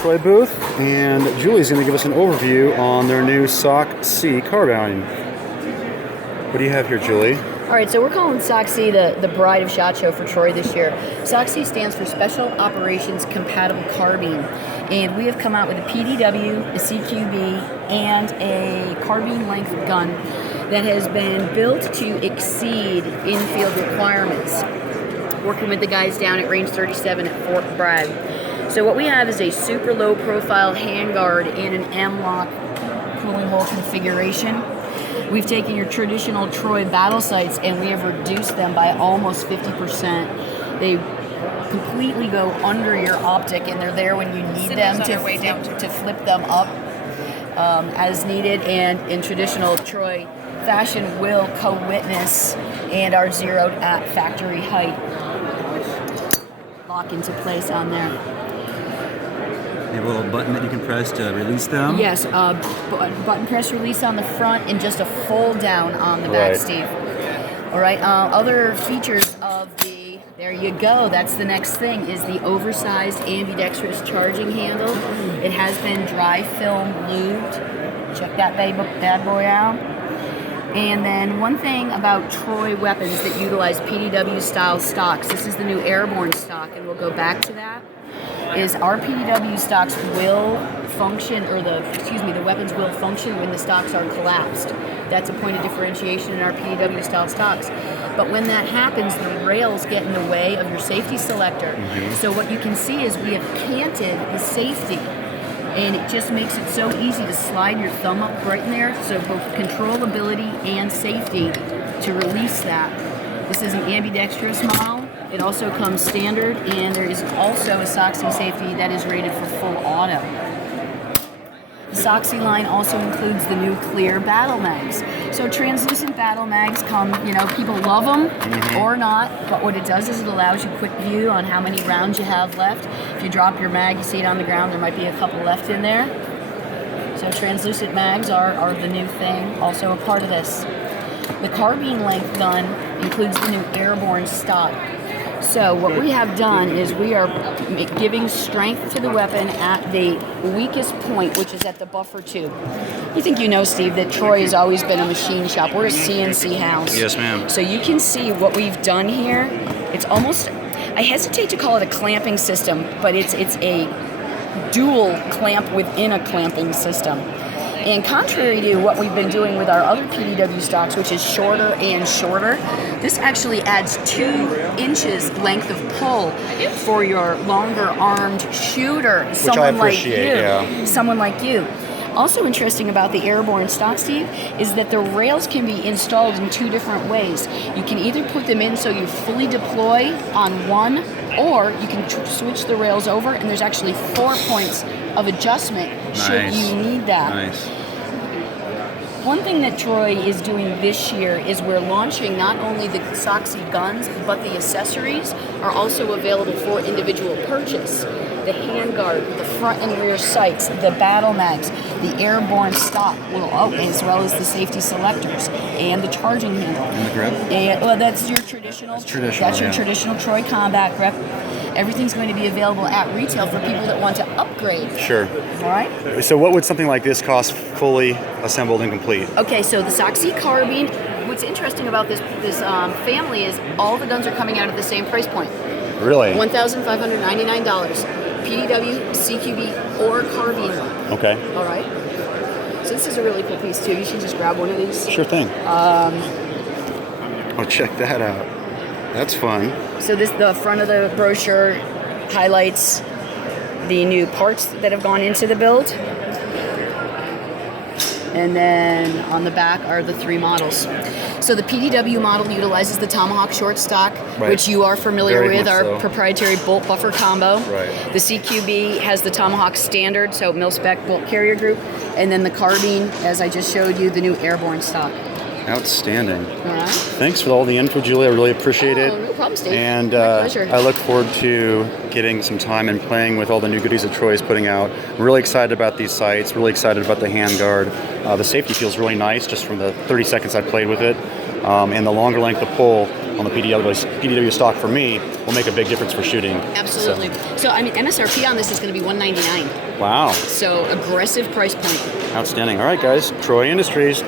Troy booth, and Julie's going to give us an overview on their new SOC C carbine. What do you have here, Julie? All right, so we're calling SOC C the bride of SHOT Show for Troy this year. SOC C stands for Special Operations Compatible Carbine, and we have come out with a PDW, a CQB, and a carbine length gun that has been built to exceed in-field requirements. Working with the guys down at Range 37 at Fort Bragg. So what we have is a super low profile handguard in an M-LOK cooling hole configuration. We've taken your traditional Troy battle sights and we have reduced them by almost 50%. They completely go under your optic and they're there when you need them to flip them up as needed, and in traditional Troy fashion will co-witness and are zeroed at factory height. Lock into place on there. You have a little button that you can press to release them? Yes, button press release on the front and just a fold down on the back, Steve. All right, other features of there you go, that's the next thing, is the oversized ambidextrous charging handle. It has been dry film lubed. Check that bad boy out. And then one thing about Troy weapons that utilize PDW style stocks, this is the new airborne stock, and we'll go back to that, is our PDW stocks will function, or the weapons will function when the stocks are collapsed. That's a point of differentiation in our PDW style stocks. But when that happens, the rails get in the way of your safety selector. Mm-hmm. So what you can see is we have canted the safety, and it just makes it so easy to slide your thumb up right in there, so both controllability and safety to release that. This is an ambidextrous model. It also comes standard, and there is also a SOC C safety that is rated for full auto. The SOC C line also includes the new clear battle mags. So translucent battle mags come, people love them or not, but what it does is it allows you quick view on how many rounds you have left. If you drop your mag, you see it on the ground, there might be a couple left in there. So translucent mags are the new thing, also a part of this. The carbine length gun includes the new airborne stock. So what we have done is we are giving strength to the weapon at the weakest point, which is at the buffer tube. You think Steve, that Troy has always been a machine shop. We're a CNC house. Yes, ma'am. So you can see what we've done here. It's almost, I hesitate to call it a clamping system, but it's a dual clamp within a clamping system. And contrary to what we've been doing with our other PDW stocks, which is shorter and shorter, this actually adds 2 inches length of pull for your longer armed shooter, someone like you. Also interesting about the airborne stock, Steve, is that the rails can be installed in 2 different ways. You can either put them in so you fully deploy on one, or you can switch the rails over, and there's actually 4 points of adjustment should you need that. Nice. One thing that Troy is doing this year is we're launching not only the SOC C guns, but the accessories are also available for individual purchase. The handguard, the front and rear sights, the battle mags, the airborne stock, as well as the safety selectors, and the charging handle. And the grip? That's your traditional. That's your traditional Troy combat grip. Everything's going to be available at retail for people that want to upgrade. Sure. All right? So what would something like this cost fully assembled and complete? Okay, so the SOC C carbine, what's interesting about this family is all the guns are coming out at the same price point. Really? $1,599. PDW, CQB, or carbine. Okay. All right. So this is a really cool piece too. You should just grab one of these. Sure thing. Check that out. That's fun. So the front of the brochure highlights the new parts that have gone into the build. And then on the back are the 3 models. So the PDW model utilizes the Tomahawk short stock, which you are familiar with, our proprietary bolt buffer combo. Right. The CQB has the Tomahawk standard, so mil-spec bolt carrier group. And then the carbine, as I just showed you, the new airborne stock. Outstanding. All right. Thanks for all the info, Julie. I really appreciate it. No problem, Steve. And my pleasure. I look forward to getting some time and playing with all the new goodies that Troy is putting out. I'm really excited about these sights, really excited about the handguard. The safety feels really nice just from the 30 seconds I played with it. And the longer length of pull on the PDW stock for me will make a big difference for shooting. Absolutely. So I mean, MSRP on this is going to be $199. Wow. So aggressive price point. Outstanding. All right, guys. Troy Industries.